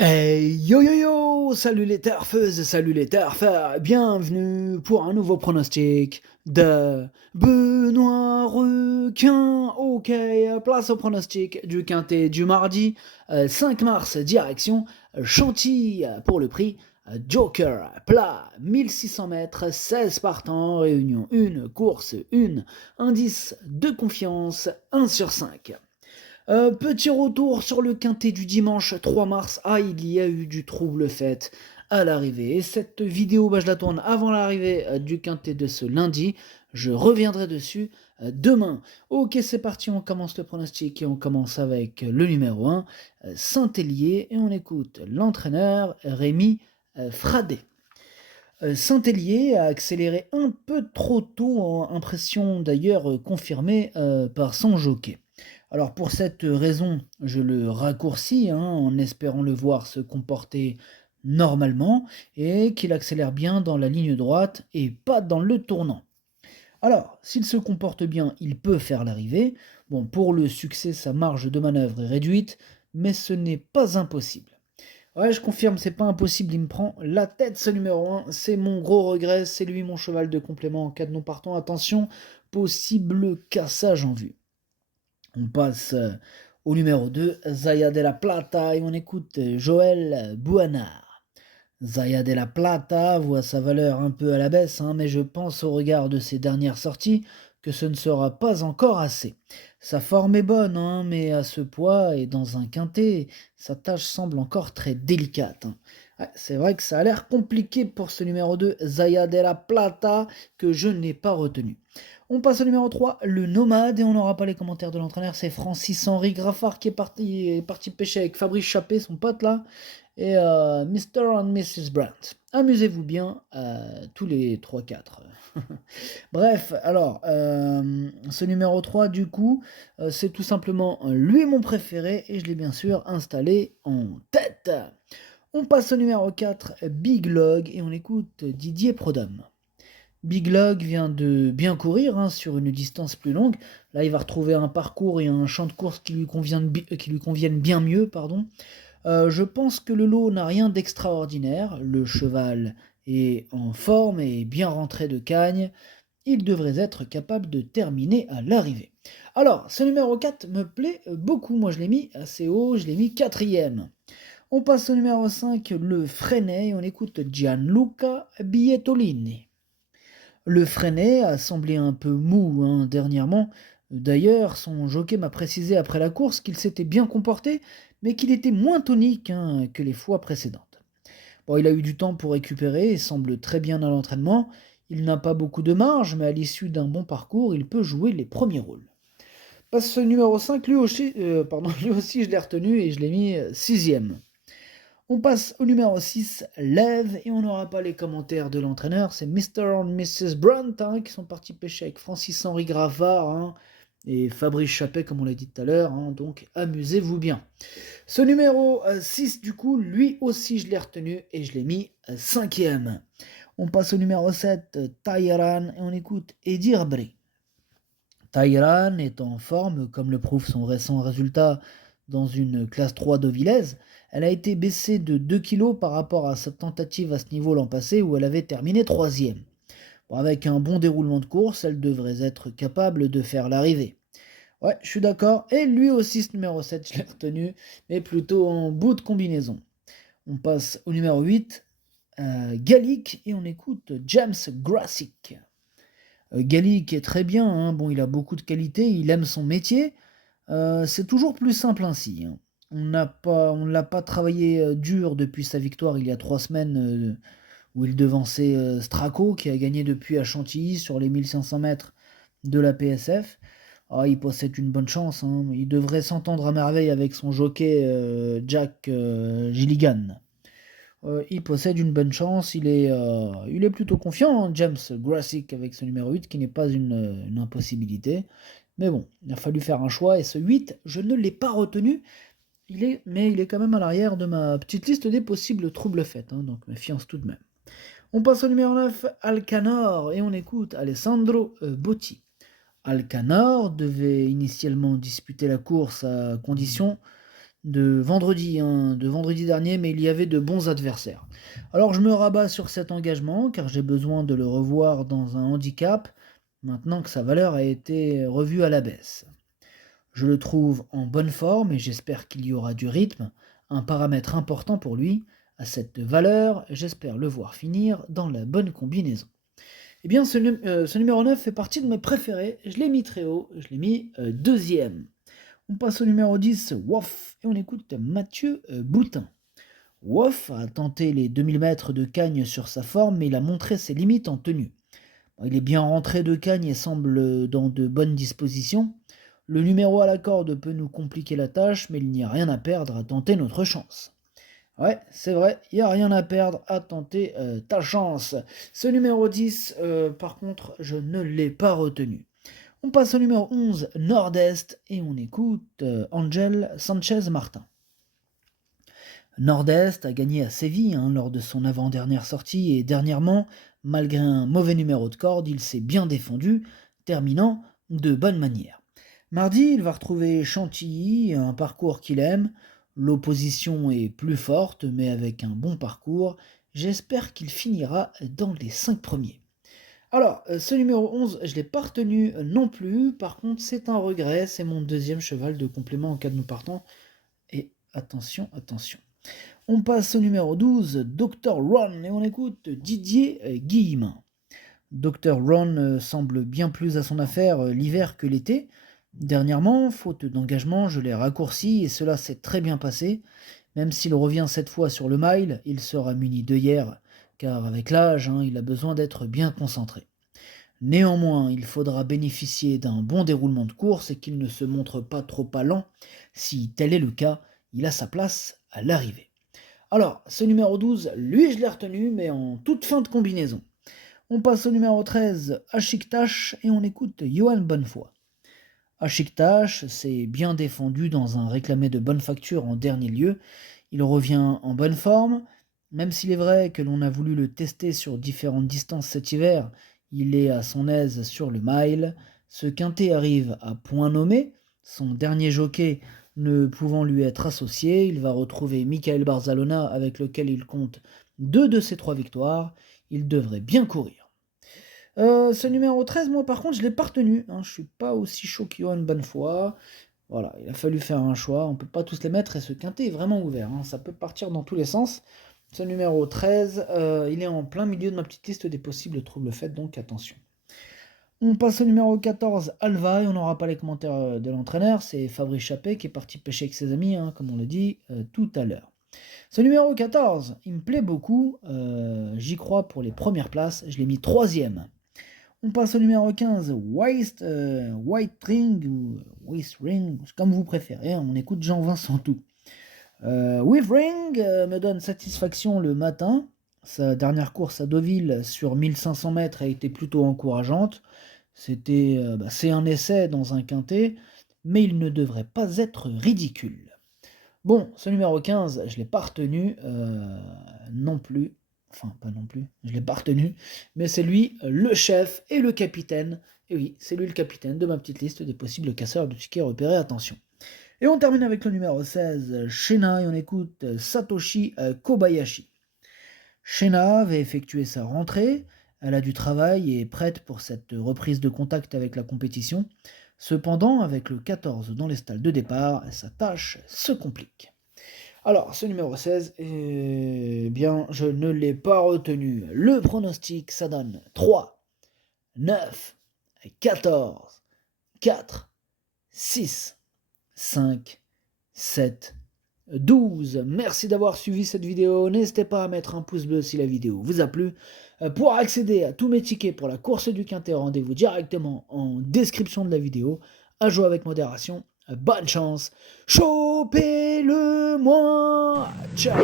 Hey yo yo yo! Salut les turfeuses, salut les turfeurs, bienvenue pour un nouveau pronostic de Benoît Requin. Ok, place au pronostic du quintet du mardi 5 mars, direction Chantilly pour le prix Joker, plat 1600 mètres, 16 partants, réunion 1, course 1, indice de confiance 1 sur 5. Petit retour sur le quintet du dimanche 3 mars. Ah, il y a eu du trouble fait à l'arrivée. Et cette vidéo, je la tourne avant l'arrivée du quintet de ce lundi. Je reviendrai dessus demain. Ok, c'est parti, on commence le pronostic et on commence avec le numéro 1, Saint-Hélier. Et on écoute l'entraîneur Rémi Fradet. Saint-Hélier a accéléré un peu trop tôt, impression d'ailleurs confirmée par son jockey. Alors pour cette raison, je le raccourcis en espérant le voir se comporter normalement et qu'il accélère bien dans la ligne droite et pas dans le tournant. Alors, s'il se comporte bien, il peut faire l'arrivée. Bon, pour le succès, sa marge de manœuvre est réduite, mais ce n'est pas impossible. Ouais, je confirme, c'est pas impossible, il me prend la tête ce numéro 1, c'est mon gros regret, c'est lui mon cheval de complément en cas de non partant. Attention, possible cassage en vue. On passe au numéro 2, Zaya de la Plata, et on écoute Joël Bouanard. Zaya de la Plata voit sa valeur un peu à la baisse, mais je pense au regard de ses dernières sorties que ce ne sera pas encore assez. Sa forme est bonne, mais à ce poids et dans un quintet, sa tâche semble encore très délicate. Ouais, c'est vrai que ça a l'air compliqué pour ce numéro 2, Zaya de la Plata, que je n'ai pas retenu. On passe au numéro 3, le nomade, et on n'aura pas les commentaires de l'entraîneur, c'est Francis-Henri Graffard qui est parti pêcher avec Fabrice Chappé, son pote là, et Mr. and Mrs. Brandt. Amusez-vous bien, tous les 3-4. Bref, alors, ce numéro 3, du coup, c'est tout simplement lui mon préféré, et je l'ai bien sûr installé en tête. On passe au numéro 4, Big Log, et on écoute Didier Prodhomme. Big Log vient de bien courir sur une distance plus longue. Là, il va retrouver un parcours et un champ de course qui lui conviennent bien mieux. Je pense que le lot n'a rien d'extraordinaire. Le cheval est en forme et bien rentré de cagne. Il devrait être capable de terminer à l'arrivée. Alors, ce numéro 4 me plaît beaucoup. Moi, je l'ai mis assez haut, je l'ai mis quatrième. On passe au numéro 5, le Freinet, et on écoute Gianluca Bietolini. Le Freinet a semblé un peu mou dernièrement. D'ailleurs, son jockey m'a précisé après la course qu'il s'était bien comporté, mais qu'il était moins tonique que les fois précédentes. Bon, il a eu du temps pour récupérer et semble très bien à l'entraînement. Il n'a pas beaucoup de marge, mais à l'issue d'un bon parcours, il peut jouer les premiers rôles. Passe ce numéro 5, lui aussi je l'ai retenu et je l'ai mis sixième. On passe au numéro 6, Lev, et on n'aura pas les commentaires de l'entraîneur, c'est Mr. and Mrs. Brunt qui sont partis pêcher avec Francis-Henri Gravard et Fabrice Chappet, comme on l'a dit tout à l'heure, donc amusez-vous bien. Ce numéro 6, du coup, lui aussi je l'ai retenu et je l'ai mis cinquième. On passe au numéro 7, Tayran, et on écoute Eddie Rbri. Tayran est en forme, comme le prouve son récent résultat dans une classe 3 d'Ovilez. Elle a été baissée de 2 kg par rapport à sa tentative à ce niveau l'an passé où elle avait terminé troisième. Bon, avec un bon déroulement de course, elle devrait être capable de faire l'arrivée. Ouais, je suis d'accord. Et lui aussi, ce numéro 7, je l'ai retenu, mais plutôt en bout de combinaison. On passe au numéro 8, Gallic, et on écoute James Grassick. Gallic est très bien, bon, il a beaucoup de qualités, il aime son métier. C'est toujours plus simple ainsi. On ne l'a pas travaillé dur depuis sa victoire il y a 3 semaines où il devançait Straco qui a gagné depuis à Chantilly sur les 1500 mètres de la PSF. Ah, il possède une bonne chance. Il devrait s'entendre à merveille avec son jockey Jack Gilligan. Il possède une bonne chance, il est plutôt confiant, James Grassick, avec ce numéro 8, qui n'est pas une impossibilité. Mais bon, il a fallu faire un choix, et ce 8, je ne l'ai pas retenu, mais il est quand même à l'arrière de ma petite liste des possibles troubles faits, donc méfiance tout de même. On passe au numéro 9, Alcanor, et on écoute Alessandro Botti. Alcanor devait initialement disputer la course à condition de vendredi dernier, mais il y avait de bons adversaires. Alors je me rabats sur cet engagement, car j'ai besoin de le revoir dans un handicap, maintenant que sa valeur a été revue à la baisse. Je le trouve en bonne forme et j'espère qu'il y aura du rythme, un paramètre important pour lui. À cette valeur, j'espère le voir finir dans la bonne combinaison. Eh bien, ce numéro 9 fait partie de mes préférés. Je l'ai mis très haut, je l'ai mis deuxième. On passe au numéro 10, Woff, et on écoute Mathieu Boutin. Woff a tenté les 2000 mètres de Cagnes sur sa forme, mais il a montré ses limites en tenue. Il est bien rentré de Cagnes et semble dans de bonnes dispositions. Le numéro à la corde peut nous compliquer la tâche, mais il n'y a rien à perdre à tenter notre chance. Ouais, c'est vrai, il n'y a rien à perdre à tenter ta chance. Ce numéro 10, par contre, je ne l'ai pas retenu. On passe au numéro 11, Nord-Est, et on écoute Angel Sanchez-Martin. Nord-Est a gagné à Séville lors de son avant-dernière sortie, et dernièrement, malgré un mauvais numéro de corde, il s'est bien défendu, terminant de bonne manière. Mardi, il va retrouver Chantilly, un parcours qu'il aime. L'opposition est plus forte, mais avec un bon parcours, j'espère qu'il finira dans les 5 premiers. Alors, ce numéro 11, je ne l'ai pas retenu non plus. Par contre, c'est un regret. C'est mon deuxième cheval de complément en cas de nous partant. Et attention. On passe au numéro 12, Dr. Ron. Et on écoute Didier Guillemin. Dr. Ron semble bien plus à son affaire l'hiver que l'été. Dernièrement, faute d'engagement, je l'ai raccourci et cela s'est très bien passé. Même s'il revient cette fois sur le mile, il sera muni d'œillères, car avec l'âge, il a besoin d'être bien concentré. Néanmoins, il faudra bénéficier d'un bon déroulement de course et qu'il ne se montre pas trop allant. Si tel est le cas, il a sa place à l'arrivée. Alors, ce numéro 12, lui je l'ai retenu, mais en toute fin de combinaison. On passe au numéro 13, Ashiktash, et on écoute Johan Bonnefoy. Ashiktash s'est bien défendu dans un réclamé de bonne facture en dernier lieu. Il revient en bonne forme. Même s'il est vrai que l'on a voulu le tester sur différentes distances cet hiver, il est à son aise sur le mile. Ce quintet arrive à point nommé. Son dernier jockey ne pouvant lui être associé, il va retrouver Michael Barzalona avec lequel il compte 2 de ses 3 victoires. Il devrait bien courir. Ce numéro 13, moi par contre, je ne l'ai pas retenu. Je suis pas aussi chaud qu'Johan Bonnefoy. Voilà, il a fallu faire un choix. On ne peut pas tous les mettre et ce quintet est vraiment ouvert. Ça peut partir dans tous les sens. Ce numéro 13, il est en plein milieu de ma petite liste des possibles troubles faits, donc attention. On passe au numéro 14, Alva, et on n'aura pas les commentaires de l'entraîneur. C'est Fabrice Chappé qui est parti pêcher avec ses amis, comme on l'a dit tout à l'heure. Ce numéro 14, il me plaît beaucoup. J'y crois pour les premières places. Je l'ai mis 3e. On passe au numéro 15, White Ring, ou White Ring, comme vous préférez. On écoute Jean-Vincent Tout. With Ring me donne satisfaction le matin. Sa dernière course à Deauville sur 1500 mètres a été plutôt encourageante. C'est un essai dans un quintet, mais il ne devrait pas être ridicule. Bon, ce numéro 15, je ne l'ai pas retenu non plus. Enfin, pas non plus, je ne l'ai pas retenu, mais c'est lui le chef et le capitaine. Et oui, c'est lui le capitaine de ma petite liste des possibles casseurs de tickets repérés, attention. Et on termine avec le numéro 16, Shena, et on écoute Satoshi Kobayashi. Shena va effectuer sa rentrée, elle a du travail et est prête pour cette reprise de contact avec la compétition. Cependant, avec le 14 dans les stalles de départ, sa tâche se complique. Alors, ce numéro 16, je ne l'ai pas retenu. Le pronostic, ça donne 3, 9, 14, 4, 6, 5, 7, 12. Merci d'avoir suivi cette vidéo. N'hésitez pas à mettre un pouce bleu si la vidéo vous a plu. Pour accéder à tous mes tickets pour la course du quintet, rendez-vous directement en description de la vidéo. À jouer avec modération. Bonne chance. Chopez-le-moi. Ciao.